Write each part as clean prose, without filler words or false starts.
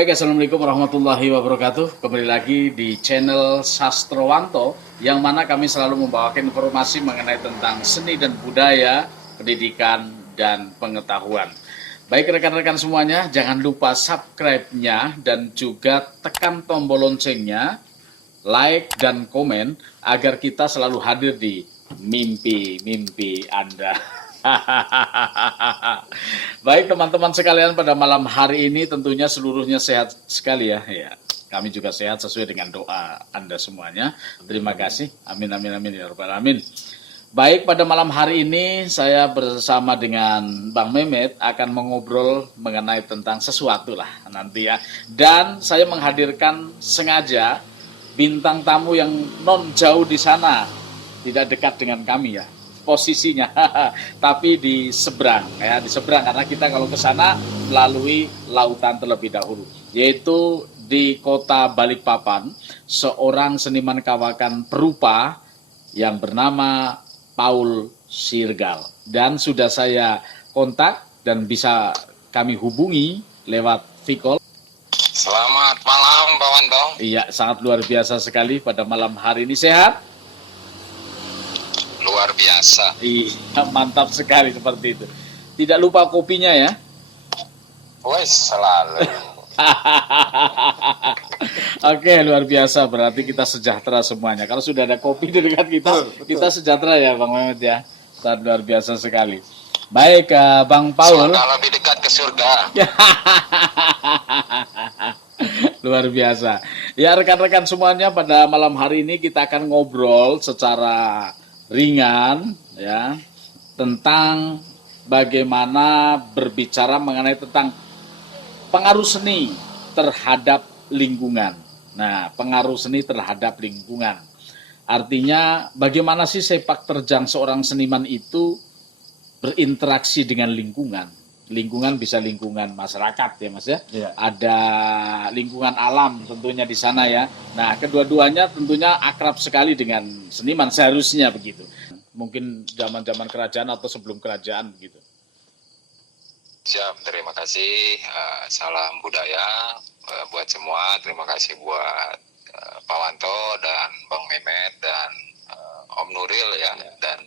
Baik, Assalamualaikum warahmatullahi wabarakatuh. Kembali lagi di channel Sastrowanto, yang mana kami selalu membawakan informasi mengenai tentang seni dan budaya, pendidikan, dan pengetahuan. Baik rekan-rekan semuanya, jangan lupa subscribe-nya dan juga tekan tombol loncengnya, like dan komen, agar kita selalu hadir di mimpi-mimpi Anda. Baik teman-teman sekalian, pada malam hari ini tentunya seluruhnya sehat sekali ya. Ya, kami juga sehat sesuai dengan doa Anda semuanya. Terima kasih. Amin amin amin ya rabbal alamin. Baik, pada malam hari ini saya bersama dengan Bang Mehmet akan mengobrol mengenai tentang sesuatu lah nanti ya. Dan saya menghadirkan sengaja bintang tamu yang non jauh di sana, tidak dekat dengan kami ya posisinya, tapi di seberang ya, di seberang, karena kita kalau ke sana melalui lautan terlebih dahulu, yaitu di kota Balikpapan, seorang seniman kawakan perupa yang bernama Paul Siregar, dan sudah saya kontak dan bisa kami hubungi lewat Vicol. Selamat malam, Pak Wanto. Iya, sangat luar biasa sekali pada malam hari ini. Sehat? Luar biasa. Iya, mantap sekali seperti itu. Tidak lupa kopinya ya. Wes, selalu. Oke, luar biasa. Berarti kita sejahtera semuanya. Kalau sudah ada kopi di dekat kita, betul. Kita sejahtera ya, Bang Mehmet ya. Sangat luar biasa sekali. Baik, Bang Paul. Surga lebih dekat ke surga. Luar biasa. Ya, rekan-rekan semuanya, pada malam hari ini kita akan ngobrol secara ringan ya tentang bagaimana berbicara mengenai tentang pengaruh seni terhadap lingkungan. Nah, pengaruh seni terhadap lingkungan. Artinya bagaimana sih sepak terjang seorang seniman itu berinteraksi dengan lingkungan. Lingkungan bisa lingkungan masyarakat ya Mas ya. Ya. Ada lingkungan alam tentunya di sana ya. Nah, kedua-duanya tentunya akrab sekali dengan seniman, seharusnya begitu. Mungkin zaman-zaman kerajaan atau sebelum kerajaan begitu. Siap, terima kasih. Salam budaya buat semua. Terima kasih buat Pak Wanto dan Bang Mehmet dan Om Nuril ya. Dan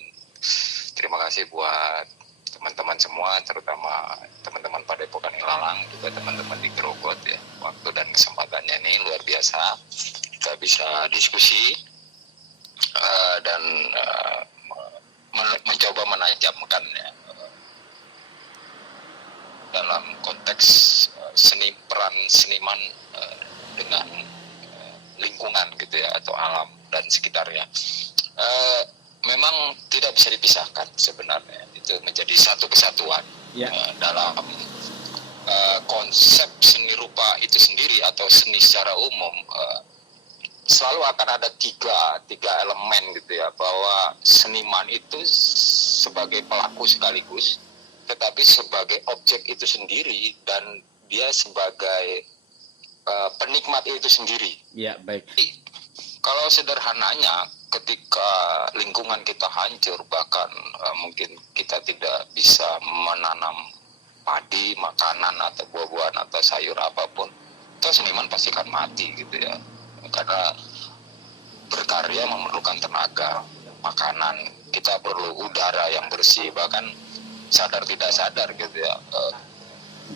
terima kasih buat teman-teman semua, terutama teman-teman Padepokan Ilalang, juga teman-teman di Grogot ya. Waktu dan kesempatannya ini luar biasa. Kita bisa diskusi dan mencoba menajamkan ya, dalam konteks peran seniman dengan lingkungan gitu ya, atau alam dan sekitarnya. Memang tidak bisa dipisahkan sebenarnya, itu menjadi satu kesatuan ya. Dalam konsep seni rupa itu sendiri atau seni secara umum, selalu akan ada tiga elemen gitu ya, bahwa seniman itu sebagai pelaku sekaligus, tetapi sebagai objek itu sendiri, dan dia sebagai penikmat itu sendiri. Ya, baik. Kalau sederhananya, ketika lingkungan kita hancur, bahkan mungkin kita tidak bisa menanam padi, makanan, atau buah-buahan, atau sayur apapun, itu seniman pasti akan mati gitu ya. Karena berkarya memerlukan tenaga, makanan, kita perlu udara yang bersih, bahkan sadar tidak sadar gitu ya.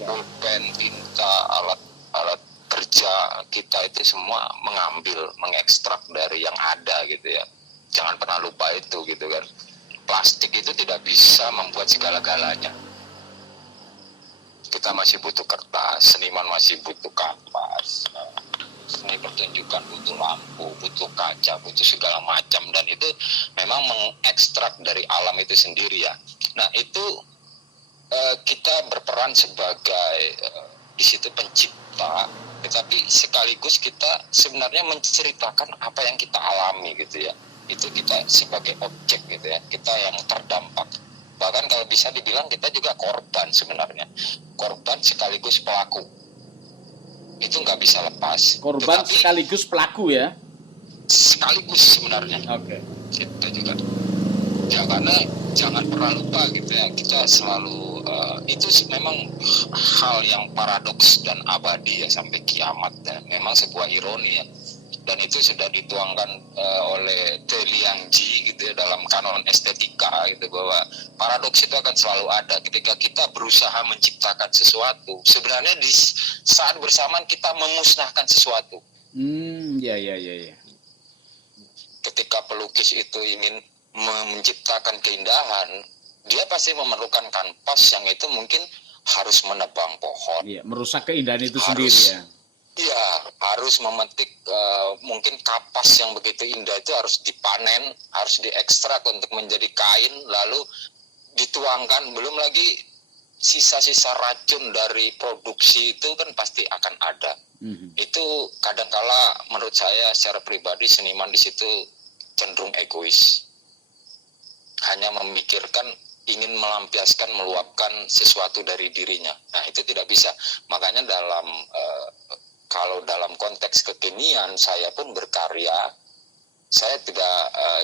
Pulpen, tinta, alat kerja kita itu semua mengekstrak dari yang ada gitu ya. Jangan pernah lupa itu gitu kan. Plastik itu tidak bisa membuat segala-galanya. Kita masih butuh kertas, seniman masih butuh kanvas, seni pertunjukan butuh lampu, butuh kaca, butuh segala macam, dan itu memang mengekstrak dari alam itu sendiri ya. Nah, itu kita berperan sebagai di situ pencipta, tetapi sekaligus kita sebenarnya menceritakan apa yang kita alami gitu ya. Itu kita sebagai objek gitu ya, kita yang terdampak. Bahkan kalau bisa dibilang kita juga korban sebenarnya. Korban sekaligus pelaku. Itu nggak bisa lepas. Korban tetapi, sekaligus pelaku ya? Sekaligus sebenarnya. Oke. Kita juga. Ya, karena jangan pernah lupa gitu ya, kita selalu itu memang hal yang paradoks dan abadi ya sampai kiamat ya. Memang sebuah ironi ya. Dan itu sudah dituangkan oleh Te Liang Ji gitu ya dalam kanon estetika gitu, bahwa paradoks itu akan selalu ada ketika kita berusaha menciptakan sesuatu. Sebenarnya di saat bersamaan kita memusnahkan sesuatu. Ya. Ketika pelukis itu ingin menciptakan keindahan, dia pasti memerlukan kanvas yang itu mungkin harus menebang pohon. Iya, merusak keindahan itu sendiri ya. Iya, harus memetik mungkin kapas yang begitu indah itu harus dipanen, harus diekstrak untuk menjadi kain, lalu dituangkan. Belum lagi sisa-sisa racun dari produksi itu kan pasti akan ada. Itu kadangkala menurut saya secara pribadi seniman di situ cenderung egois. Hanya memikirkan ingin melampiaskan, meluapkan sesuatu dari dirinya. Nah, itu tidak bisa. Makanya kalau dalam konteks kekinian saya pun berkarya, saya tidak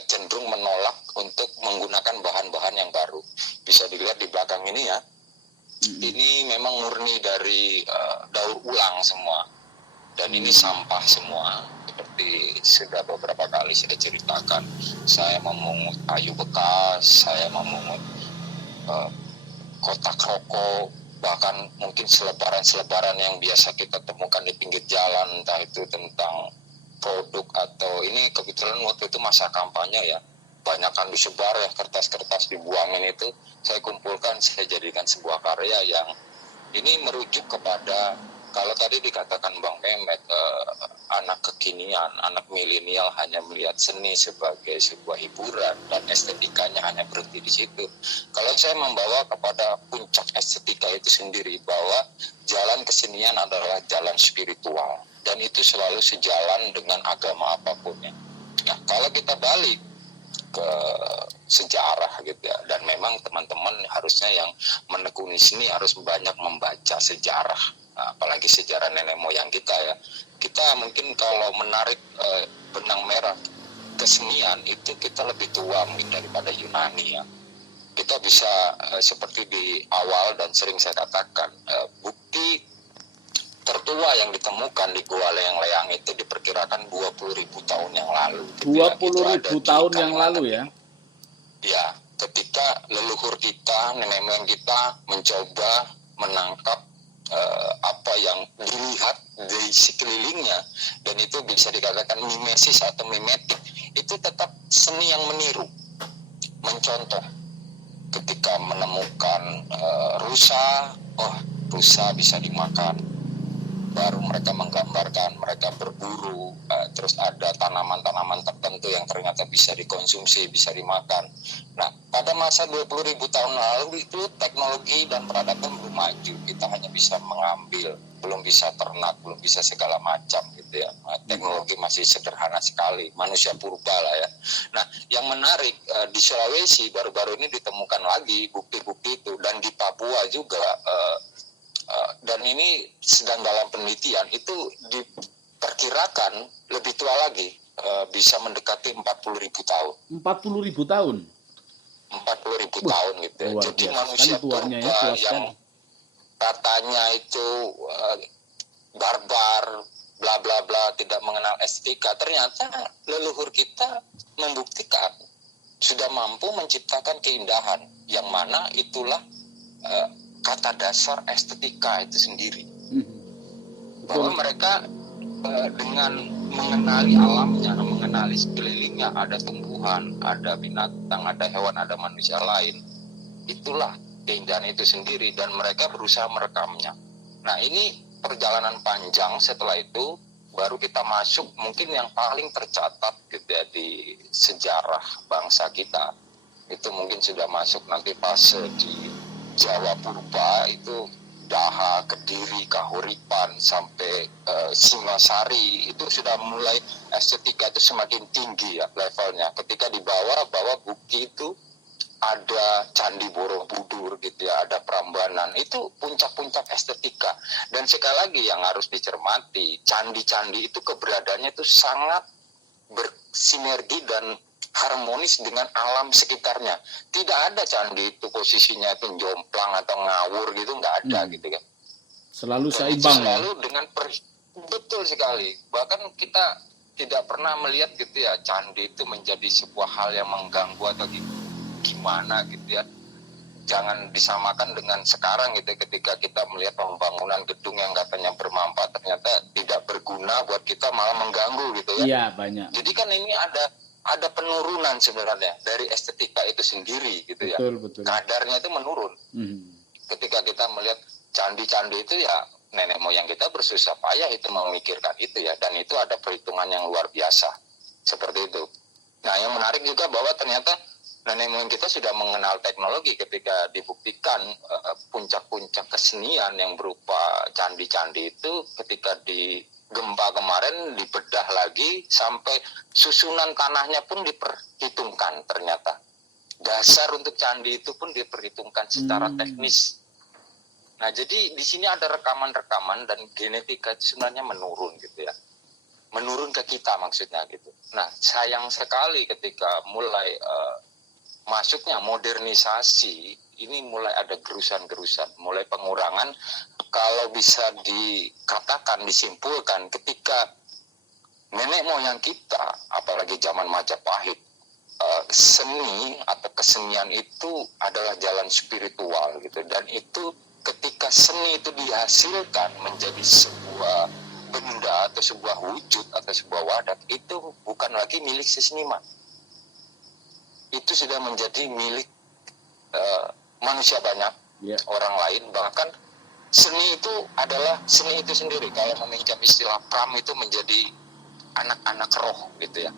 cenderung menolak untuk menggunakan bahan-bahan yang baru. Bisa dilihat di belakang ini ya. Ini memang murni dari daur ulang semua. Dan ini sampah semua. Seperti sudah beberapa kali saya ceritakan, saya memungut kayu bekas, saya memungut kotak rokok, bahkan mungkin selebaran-selebaran yang biasa kita temukan di pinggir jalan, entah itu tentang produk atau ini kebetulan waktu itu masa kampanye ya, banyakkan disebar ya, kertas-kertas dibuangin itu, saya kumpulkan, saya jadikan sebuah karya yang ini merujuk kepada, kalau tadi dikatakan Bang Mehmet, anak kekinian, anak milenial hanya melihat seni sebagai sebuah hiburan dan estetikanya hanya berhenti di situ. Kalau saya membawa kepada puncak estetika itu sendiri, bahwa jalan kesenian adalah jalan spiritual dan itu selalu sejalan dengan agama apapun ya. Nah, kalau kita balik ke sejarah gitu ya, dan memang teman-teman harusnya yang menekuni seni harus banyak membaca sejarah. Nah, apalagi sejarah nenek moyang kita ya. Kita mungkin kalau menarik benang merah kesenian itu kita lebih tua mungkin daripada Yunani ya. Kita bisa seperti di awal dan sering saya katakan, bukti tertua yang ditemukan di Gua Leang-Leang itu diperkirakan 20.000 tahun yang lalu. 20.000 tahun yang lalu ya? Ya, ketika leluhur kita, nenek moyang kita mencoba menangkap apa yang dilihat di sekelilingnya, dan itu bisa dikatakan mimesis atau mimetik, itu tetap seni yang meniru, mencontoh. Ketika menemukan rusa, rusa bisa dimakan, baru mereka menggambarkan mereka berburu, terus ada tanaman-tanaman tertentu yang ternyata bisa dikonsumsi, bisa dimakan. Nah, pada masa 20.000 tahun lalu itu teknologi dan peradaban belum maju, kita hanya bisa mengambil, belum bisa ternak, belum bisa segala macam gitu ya. Teknologi masih sederhana sekali, manusia purba lah ya. Nah, yang menarik di Sulawesi baru-baru ini ditemukan lagi bukti-bukti itu, dan di Papua juga. Dan ini sedang dalam penelitian, itu diperkirakan lebih tua lagi, bisa mendekati 40.000 tahun. 40.000 tahun? 40.000 tahun gitu ya. Jadi manusia purba yang katanya itu barbar, bla bla bla, tidak mengenal estetika, ternyata leluhur kita membuktikan sudah mampu menciptakan keindahan, yang mana itulah kata dasar estetika itu sendiri. Bahwa mereka dengan mengenali alamnya, mengenali sekelilingnya, ada tumbuhan, ada binatang, ada hewan, ada manusia lain, itulah keindahan itu sendiri, dan mereka berusaha merekamnya. Nah, ini perjalanan panjang. Setelah itu baru kita masuk mungkin yang paling tercatat gitu ya, di sejarah bangsa kita, itu mungkin sudah masuk nanti fase di Jawa Purba, itu Daha, Kediri, Kahuripan sampai Singasari, itu sudah mulai estetika itu semakin tinggi ya levelnya. Ketika dibawa bukti itu ada Candi Borobudur gitu ya, ada Prambanan, itu puncak-puncak estetika. Dan sekali lagi yang harus dicermati, candi-candi itu keberadaannya itu sangat bersinergi dan harmonis dengan alam sekitarnya. Tidak ada candi itu posisinya itu jomplang atau ngawur gitu, nggak ada gitu kan. Selalu Dan itu seimbang ya. selalu dengan betul sekali. Bahkan kita tidak pernah melihat gitu ya candi itu menjadi sebuah hal yang mengganggu atau gimana gitu ya. Jangan disamakan dengan sekarang gitu, ketika kita melihat pembangunan gedung yang katanya bermanfaat ternyata tidak berguna buat kita, malah mengganggu gitu ya. Iya, banyak. Jadi kan ini ada penurunan sebenarnya dari estetika itu sendiri gitu ya. Betul. Kadarnya itu menurun. Ketika kita melihat candi-candi itu ya, nenek moyang kita bersusah payah itu memikirkan itu ya, dan itu ada perhitungan yang luar biasa seperti itu. Nah, yang menarik juga bahwa ternyata nenek moyang kita sudah mengenal teknologi ketika dibuktikan puncak-puncak kesenian yang berupa candi-candi itu ketika di gempa kemarin dibedah lagi sampai susunan tanahnya pun diperhitungkan ternyata. Dasar untuk candi itu pun diperhitungkan secara teknis. Nah, jadi di sini ada rekaman-rekaman dan genetika itu sebenarnya menurun gitu ya. Menurun ke kita maksudnya gitu. Nah, sayang sekali ketika mulai masuknya modernisasi, ini mulai ada gerusan-gerusan, mulai pengurangan. Kalau bisa dikatakan, disimpulkan ketika nenek moyang kita, apalagi zaman Majapahit, seni atau kesenian itu adalah jalan spiritual gitu, dan itu ketika seni itu dihasilkan menjadi sebuah benda atau sebuah wujud atau sebuah wadah, itu bukan lagi milik si seniman, itu sudah menjadi milik manusia banyak, orang lain. Bahkan seni itu adalah seni itu sendiri, kalau meminjam istilah Pram itu menjadi anak-anak roh gitu ya.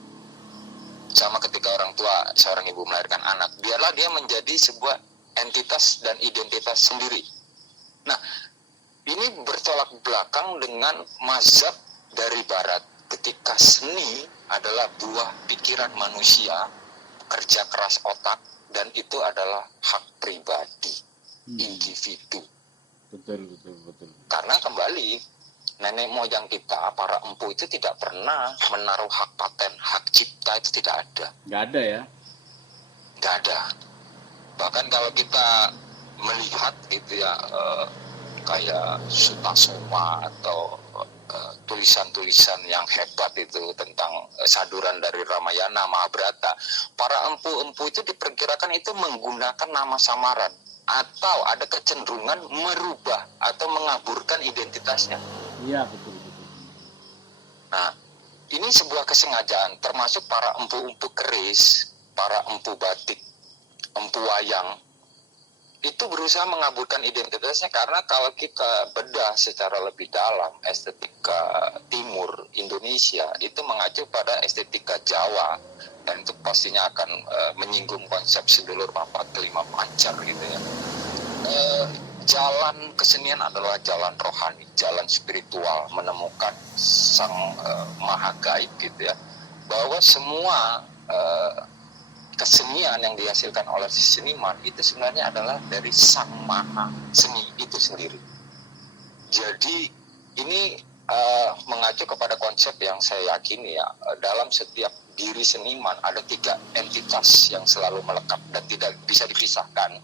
Sama ketika orang tua seorang ibu melahirkan anak, biarlah dia menjadi sebuah entitas dan identitas sendiri. Nah, ini bertolak belakang dengan mazhab dari barat ketika seni adalah buah pikiran manusia, kerja keras otak, dan itu adalah hak pribadi individu. Betul. Karena kembali nenek moyang kita, para empu itu tidak pernah menaruh hak paten, hak cipta, itu tidak ada. Nggak ada ya? Nggak ada. Bahkan kalau kita melihat gitu ya, kayak Sutasoma atau tulisan-tulisan yang hebat itu tentang saduran dari Ramayana, Mahabharata, para empu-empu itu diperkirakan itu menggunakan nama samaran atau ada kecenderungan merubah atau mengaburkan identitasnya. Iya, betul. Nah, ini sebuah kesengajaan, termasuk para empu-empu keris, para empu batik, empu wayang, itu berusaha mengaburkan identitasnya. Karena kalau kita bedah secara lebih dalam, estetika timur Indonesia itu mengacu pada estetika Jawa, dan itu pastinya akan menyinggung konsep sedulur papat kelima pancar gitu ya. Jalan kesenian adalah jalan rohani, jalan spiritual, menemukan sang maha gaib gitu ya, bahwa semua kesenian yang dihasilkan oleh si seniman itu sebenarnya adalah dari sang maha seni itu sendiri. Jadi ini mengacu kepada konsep yang saya yakini ya, dalam setiap diri seniman ada 3 entitas yang selalu melekat dan tidak bisa dipisahkan.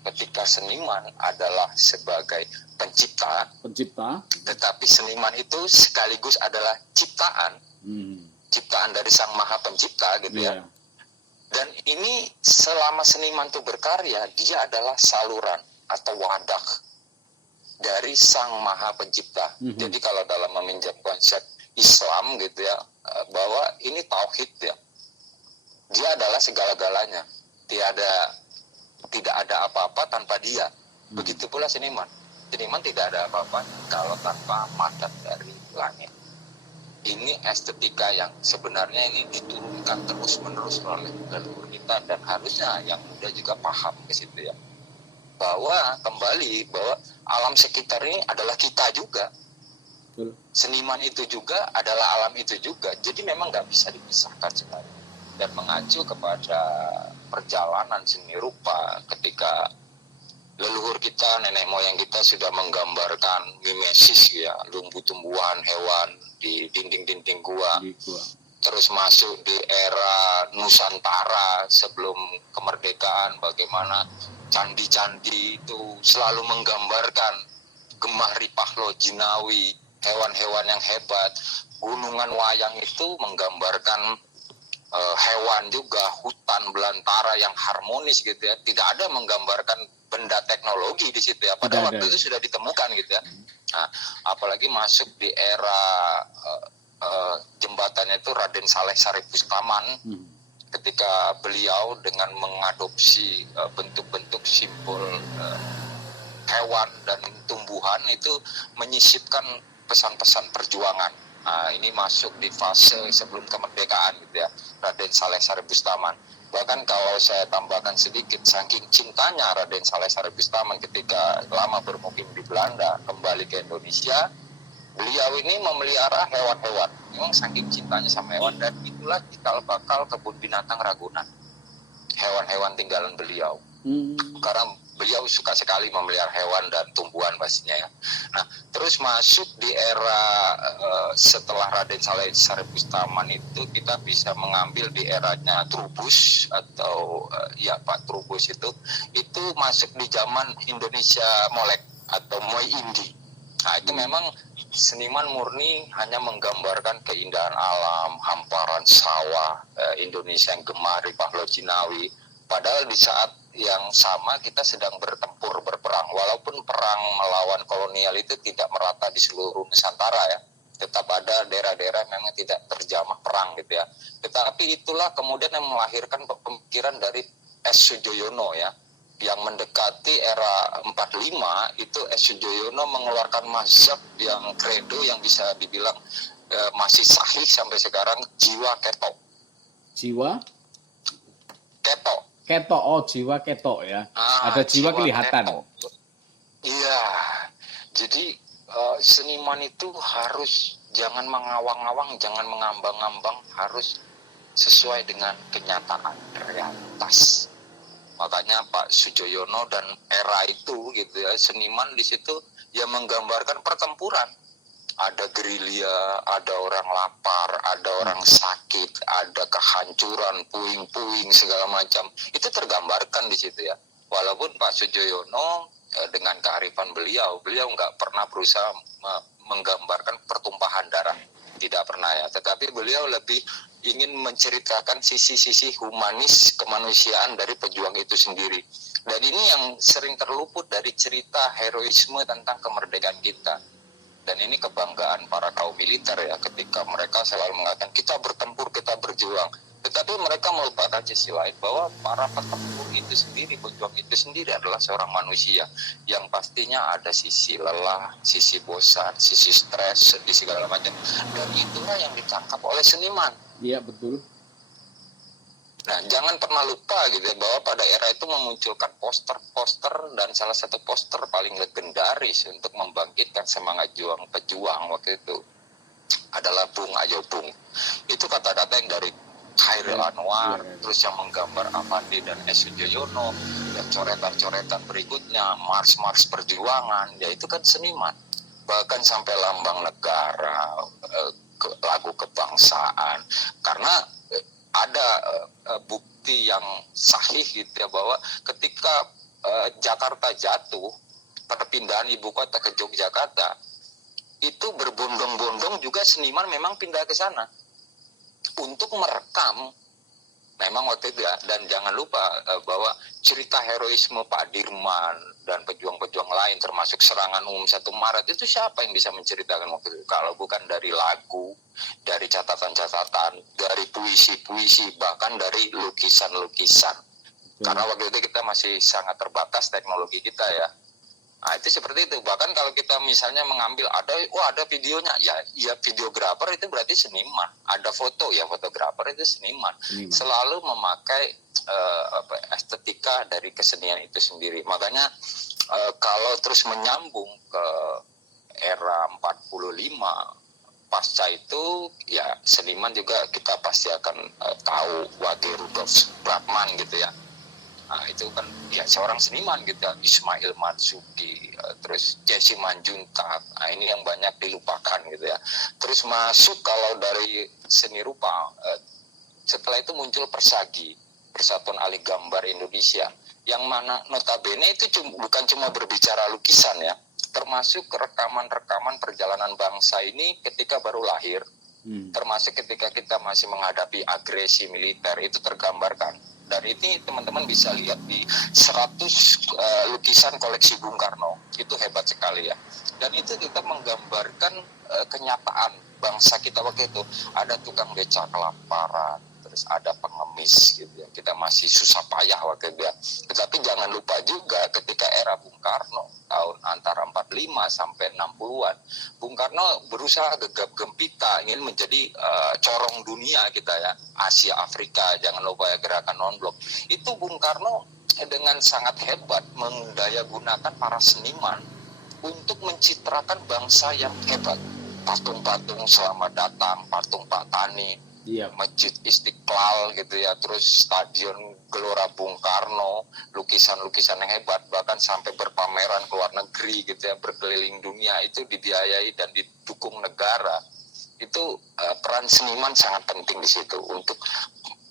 Ketika seniman adalah sebagai pencipta, tetapi seniman itu sekaligus adalah ciptaan, ciptaan dari sang maha pencipta gitu ya. Dan ini selama seniman itu berkarya, dia adalah saluran atau wadah dari sang maha pencipta. Jadi kalau dalam meminjam konsep Islam gitu ya, bahwa ini tauhid ya, dia adalah segala-galanya, tidak ada apa-apa tanpa dia. Begitu pula seniman tidak ada apa-apa kalau tanpa mandat dari langit. Ini estetika yang sebenarnya ini diturunkan terus-menerus oleh leluhur kita, dan harusnya yang muda juga paham ke situ ya, bahwa kembali bahwa alam sekitar ini adalah kita juga. Seniman itu juga adalah alam itu juga. Jadi memang nggak bisa dipisahkan sebenarnya. Dan mengacu kepada perjalanan seni rupa ketika leluhur kita, nenek moyang kita sudah menggambarkan mimesis ya, tumbuh-tumbuhan, hewan di dinding-dinding gua. Terus masuk di era Nusantara sebelum kemerdekaan, bagaimana candi-candi itu selalu menggambarkan Gemah Ripahlo Jinawi, hewan-hewan yang hebat. Gunungan Wayang itu menggambarkan hewan juga, hutan belantara yang harmonis gitu ya. Tidak ada menggambarkan benda teknologi di situ ya. Pada waktu itu sudah ditemukan gitu ya. Nah, apalagi masuk di era jembatannya itu Raden Saleh Sarip Bustaman, ketika beliau dengan mengadopsi bentuk-bentuk simbol hewan dan tumbuhan itu menyisipkan pesan-pesan perjuangan. Nah, ini masuk di fase sebelum kemerdekaan gitu ya, Raden Saleh Sarip Bustaman. Bahkan kalau saya tambahkan sedikit, saking cintanya Raden Saleh Sarip Bustaman ketika lama bermukim di Belanda, kembali ke Indonesia, beliau ini memelihara hewan-hewan. Memang saking cintanya sama hewan, dan itulah cikal bakal kebun binatang Ragunan. Hewan-hewan tinggalan beliau. Karena beliau suka sekali memelihara hewan dan tumbuhan pastinya ya. Nah, terus masuk di era setelah Raden Saleh Sarip Bustaman itu kita bisa mengambil di eranya Trubus atau ya Pak Trubus itu masuk di zaman Indonesia Molek atau Moi Indi. Nah, itu memang seniman murni hanya menggambarkan keindahan alam, hamparan sawah, Indonesia yang gemah Ripahlo Jinawi. Padahal di saat yang sama kita sedang berperang, walaupun perang melawan kolonial itu tidak merata di seluruh Nusantara ya, tetap ada daerah-daerah memang tidak terjamah perang gitu ya. Tetapi itulah kemudian yang melahirkan pemikiran dari S. Sujoyono ya, yang mendekati era 45 itu S. Sujoyono mengeluarkan mazhab yang kredo yang bisa dibilang masih sahih sampai sekarang, jiwa ketok. Jiwa? Ketok. Ketok, oh jiwa ketok ya. Ada jiwa kelihatan. Iya, jadi seniman itu harus jangan mengawang-awang, jangan mengambang-ambang, harus sesuai dengan kenyataan realitas. Makanya Pak Sujoyono dan era itu gitu ya, seniman di situ yang menggambarkan pertempuran. Ada gerilya, ada orang lapar, ada orang sakit, ada kehancuran, puing-puing segala macam. Itu tergambarkan di situ ya. Walaupun Pak Sujoyono dengan kearifan beliau nggak pernah berusaha menggambarkan pertumpahan darah, tidak pernah ya. Tetapi beliau lebih ingin menceritakan sisi-sisi humanis kemanusiaan dari pejuang itu sendiri. Dan ini yang sering terluput dari cerita heroisme tentang kemerdekaan kita. Dan ini kebanggaan para kaum militer ya, ketika mereka selalu mengatakan kita bertempur, kita berjuang. Tetapi mereka melupakan sisi lain, bahwa para petempur itu sendiri, pejuang itu sendiri adalah seorang manusia yang pastinya ada sisi lelah, sisi bosan, sisi stres, sedih segala macam. Dan itulah yang ditangkap oleh seniman. Iya, betul. Nah, jangan pernah lupa gitu ya, bahwa pada era itu memunculkan poster-poster, dan salah satu poster paling legendaris untuk membangkitkan semangat juang pejuang waktu itu adalah Bung Ayo Bung. Itu kata-kata yang dari Khairil Anwar, terus yang menggambar Avandi dan S. Sujoyono, dan coretan-coretan berikutnya, mars-mars perjuangan, ya itu kan seniman. Bahkan sampai lambang negara, lagu kebangsaan, karena ada bukti yang sahih gitu ya, bahwa ketika Jakarta jatuh, perpindahan ibu kota ke Yogyakarta, itu berbondong-bondong juga seniman memang pindah ke sana untuk merekam memang waktu itu ya. Dan jangan lupa bahwa cerita heroisme Pak Dirman dan pejuang-pejuang lain, termasuk serangan umum 1 Maret, itu siapa yang bisa menceritakan waktu itu kalau bukan dari lagu, dari catatan-catatan, dari puisi-puisi, bahkan dari lukisan-lukisan. Karena waktu itu kita masih sangat terbatas teknologi kita ya. Nah, itu seperti itu. Bahkan kalau kita misalnya mengambil ada videonya, ya videografer itu berarti seniman. Ada foto, ya fotografer itu seniman. Selalu memakai estetika dari kesenian itu sendiri. Makanya kalau terus menyambung ke era 45 pasca itu, ya seniman juga kita pasti akan tahu Wage Rudolf Supratman gitu ya. Nah, itu kan ya seorang seniman gitu ya, Ismail Marzuki, terus Jesse Manjuntak. Nah, ini yang banyak dilupakan gitu ya. Terus masuk kalau dari seni rupa, Setelah itu muncul Persagi, Persatuan Ahli Gambar Indonesia, yang mana notabene itu bukan cuma berbicara lukisan ya, termasuk rekaman-rekaman perjalanan bangsa ini ketika baru lahir, termasuk ketika kita masih menghadapi agresi militer, itu tergambarkan. Dan ini teman-teman bisa lihat di 100 lukisan koleksi Bung Karno. Itu hebat sekali ya. Dan itu kita menggambarkan kenyataan bangsa kita waktu itu. Ada tukang beca kelaparan, terus ada pengemis gitu ya. Kita masih susah payah waktu itu ya. Tetapi jangan lupa juga ketika era Bung Karno, tahun antara 45 sampai 60-an, Bung Karno berusaha gegap gempita ingin menjadi corong dunia kita ya, Asia Afrika, jangan lupa ya gerakan non-blok. Itu Bung Karno dengan sangat hebat mendaya gunakan para seniman untuk mencitrakan bangsa yang hebat. Patung-patung Selamat Datang, patung Pak Tani, Masjid Istiqlal gitu ya, terus Stadion Gelora Bung Karno, lukisan-lukisan yang hebat, bahkan sampai berpameran ke luar negeri gitu ya, berkeliling dunia, itu dibiayai dan didukung negara. Itu peran seniman sangat penting di situ untuk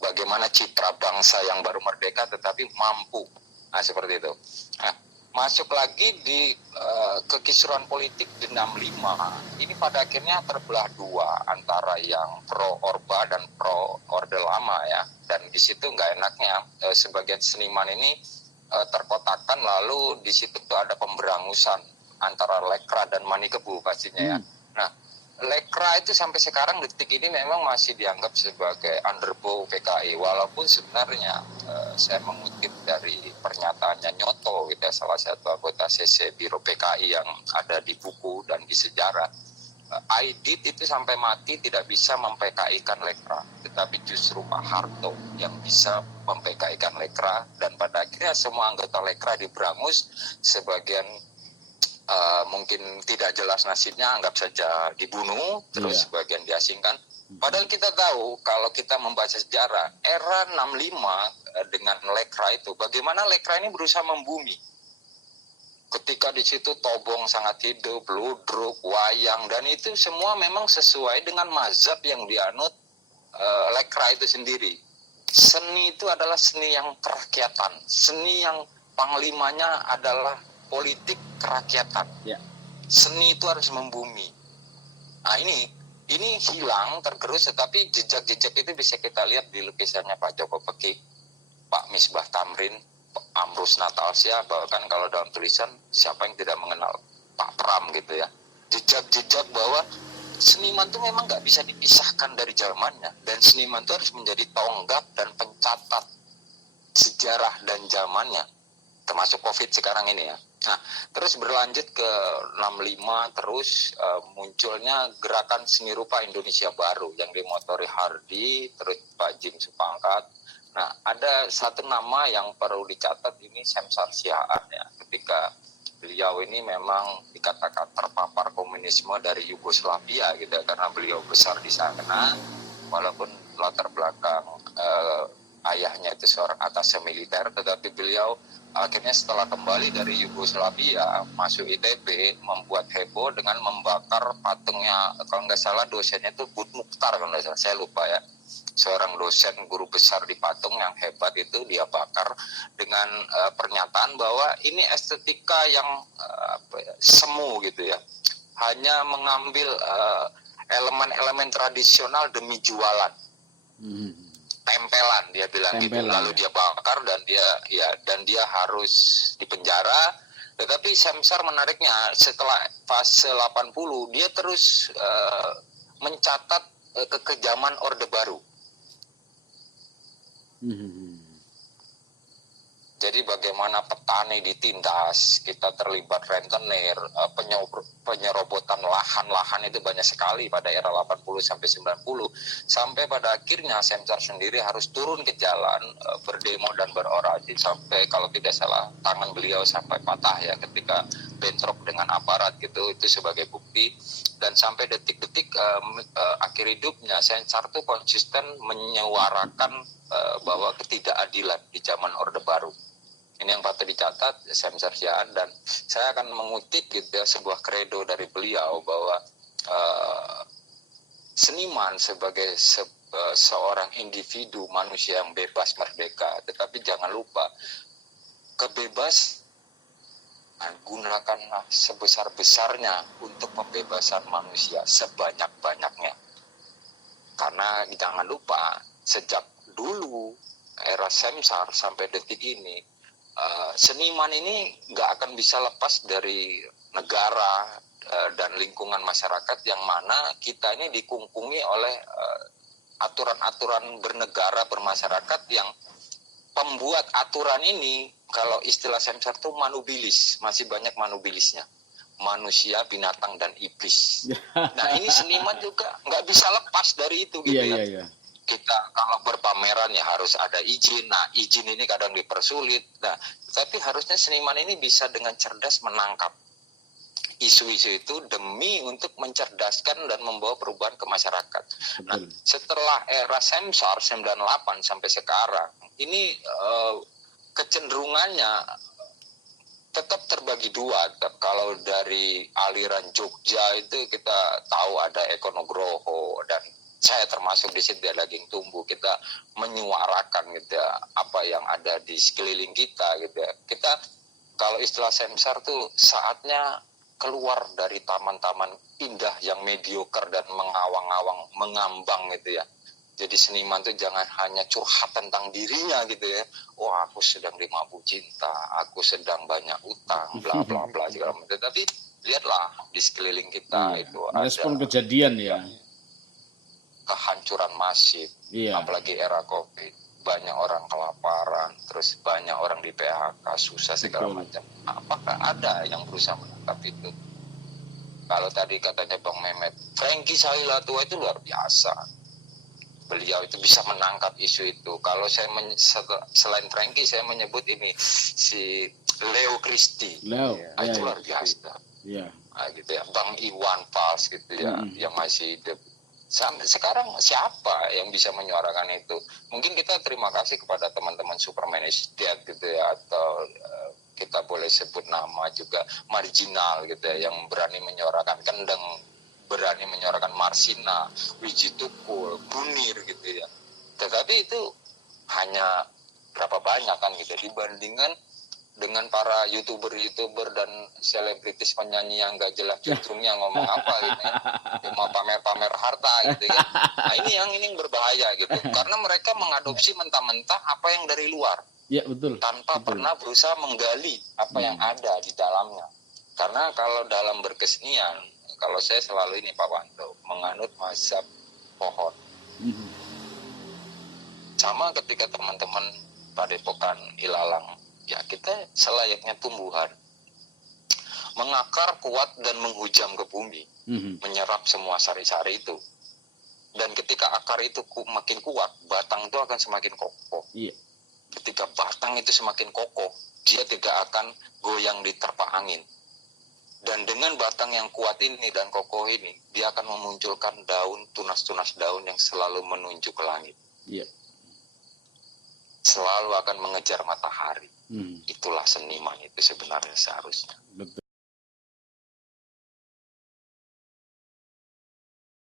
bagaimana citra bangsa yang baru merdeka tetapi mampu. Nah, seperti itu. Nah, masuk lagi di kekisruhan politik di 65. Ini pada akhirnya terbelah dua antara yang pro Orba dan pro Orde Lama ya. Dan di situ nggak enaknya sebagian seniman ini terkotakkan, lalu di situ tuh ada pemberangusan antara Lekra dan Manikebu pastinya ya. Nah, Lekra itu sampai sekarang detik ini memang masih dianggap sebagai underbow PKI, walaupun sebenarnya saya mengutip dari pernyataannya Nyoto gitu ya, salah satu anggota CC Biro PKI yang ada di buku dan di sejarah, Aidit itu sampai mati tidak bisa mem-PKI-kan Lekra, tetapi justru Pak Harto yang bisa mem-PKI-kan Lekra, dan pada akhirnya semua anggota Lekra diberangus, sebagian mungkin tidak jelas nasibnya, anggap saja dibunuh, terus sebagian diasingkan. Padahal kita tahu kalau kita membaca sejarah era 65 dengan Lekra itu, bagaimana Lekra ini berusaha membumi. Ketika di situ Tobong sangat hidup, ludruk, wayang, dan itu semua memang sesuai dengan mazhab yang dianut Lekra itu sendiri. Seni itu adalah seni yang kerakyatan, seni yang panglimanya adalah politik kerakyatan. Seni itu harus membumi. Nah, ini hilang, tergerus, tetapi jejak-jejak itu bisa kita lihat di lukisannya Pak Joko Pekik, Pak Misbah Tamrin, Amrus Natalsia, bahkan kalau dalam tulisan siapa yang tidak mengenal Pak Pram gitu ya. Jejak-jejak bahwa seniman itu memang nggak bisa dipisahkan dari zamannya, dan seniman itu harus menjadi tonggak dan pencatat sejarah dan zamannya, termasuk COVID sekarang ini ya. Nah, terus berlanjut ke 65, terus munculnya gerakan seni rupa Indonesia Baru yang dimotori Hardi, terus Pak Jim Supangkat. Nah, ada satu nama yang perlu dicatat, ini Semsar Siaan ya. Ketika beliau ini memang dikatakan terpapar komunisme dari Yugoslavia gitu ya, karena beliau besar di sana, walaupun latar belakang ayahnya itu seorang atas militer, tetapi beliau akhirnya setelah kembali dari Yugoslavia masuk ITB, membuat heboh dengan membakar patungnya, kalau nggak salah dosennya itu Bud Mukhtar, kalau nggak salah, saya lupa ya, seorang dosen guru besar di patung yang hebat itu dia bakar dengan pernyataan bahwa ini estetika yang semu gitu ya, hanya mengambil elemen-elemen tradisional demi jualan. Tempelan, dia bilang gitu. Lalu dia bakar dan dia harus dipenjara. Tetapi Semsar menariknya, setelah fase 80 dia terus mencatat kekejaman Orde Baru. Jadi bagaimana petani ditindas, kita terlibat rentenir, penyerobotan lahan-lahan itu banyak sekali pada era 80 sampai 90. Sampai pada akhirnya Semsar sendiri harus turun ke jalan, berdemo dan berorasi, sampai kalau tidak salah tangan beliau sampai patah ya ketika bentrok dengan aparat gitu, itu sebagai bukti. Dan sampai detik-detik akhir hidupnya Semsar itu konsisten menyuarakan bahwa ketidakadilan di zaman Orde Baru. Ini yang patut dicatat, Semsar Siaan, dan saya akan mengutip gitu ya, sebuah kredo dari beliau bahwa seniman sebagai seorang individu manusia yang bebas merdeka, tetapi jangan lupa kebebasan gunakanlah sebesar-besarnya untuk pembebasan manusia sebanyak-banyaknya. Karena jangan lupa sejak dulu era Samsar sampai detik ini, seniman ini nggak akan bisa lepas dari negara dan lingkungan masyarakat yang mana kita ini dikungkungi oleh aturan-aturan bernegara bermasyarakat yang pembuat aturan ini, kalau istilah Samsar itu manubilis, masih banyak manubilisnya, manusia, binatang, dan iblis. Nah ini seniman juga nggak bisa lepas dari itu gitu ya. Iya. Kita kalau berpameran ya harus ada izin. Nah izin ini kadang dipersulit. Nah tapi harusnya seniman ini bisa dengan cerdas menangkap isu-isu itu demi untuk mencerdaskan dan membawa perubahan ke masyarakat. Nah setelah era Samsar 98 sampai sekarang ini kecenderungannya tetap terbagi dua. Kalau dari aliran Jogja itu kita tahu ada Eko Nugroho, dan saya termasuk di situ, daging tumbuh. Kita menyuarakan gitu ya, apa yang ada di sekeliling kita gitu ya. Kita kalau istilah Samsar tuh saatnya keluar dari taman-taman indah yang mediocre dan mengawang-awang, mengambang gitu ya. Jadi seniman tuh jangan hanya curhat tentang dirinya gitu ya. Oh aku sedang dimabuk cinta, aku sedang banyak utang, bla bla bla segala macam. Tapi lihatlah di sekeliling kita itu respon ada kejadian ya. Kehancuran masif, apalagi era COVID. Banyak orang kelaparan, terus banyak orang di PHK, susah segala macam. Apakah ada yang berusaha menangkap itu? Kalau tadi katanya Bang Mehmet, Franky Sahilatua itu luar biasa. Beliau itu bisa menangkap isu itu. Kalau saya selain Franky, saya menyebut ini si Leo Christie. Itu luar biasa. Gitu ya. Bang Iwan Fals gitu ya, yang masih hidup. Sampai sekarang siapa yang bisa menyuarakan itu? Mungkin kita terima kasih kepada teman-teman Superman is Dead gitu ya, atau kita boleh sebut nama juga marginal gitu ya, yang berani menyuarakan Kendeng, berani menyuarakan Marsina, Wiji Tukul, Munir gitu ya. Tetapi itu hanya berapa banyak kan gitu dibandingkan dengan para youtuber dan selebritis penyanyi yang gak jelas juntrungnya ngomong apa gitu ya. Cuma pamer-pamer harta gitu ya. Nah ini berbahaya gitu. Karena mereka mengadopsi mentah-mentah apa yang dari luar. Ya betul. Tanpa pernah berusaha menggali apa yang ada di dalamnya. Karena kalau dalam berkesenian, kalau saya selalu ini Pak Wanto, menganut mazhab pohon. Sama ketika teman-teman Padepokan Ilalang, ya kita selayaknya tumbuhan, mengakar kuat dan menghujam ke bumi, menyerap semua sari-sari itu. Dan ketika akar itu makin kuat, batang itu akan semakin kokoh. Ketika batang itu semakin kokoh, dia tidak akan goyang diterpa angin. Dan dengan batang yang kuat ini dan kokoh ini, dia akan memunculkan daun, tunas-tunas daun yang selalu menunjuk ke langit. Selalu akan mengejar matahari. Itulah seniman itu sebenarnya seharusnya.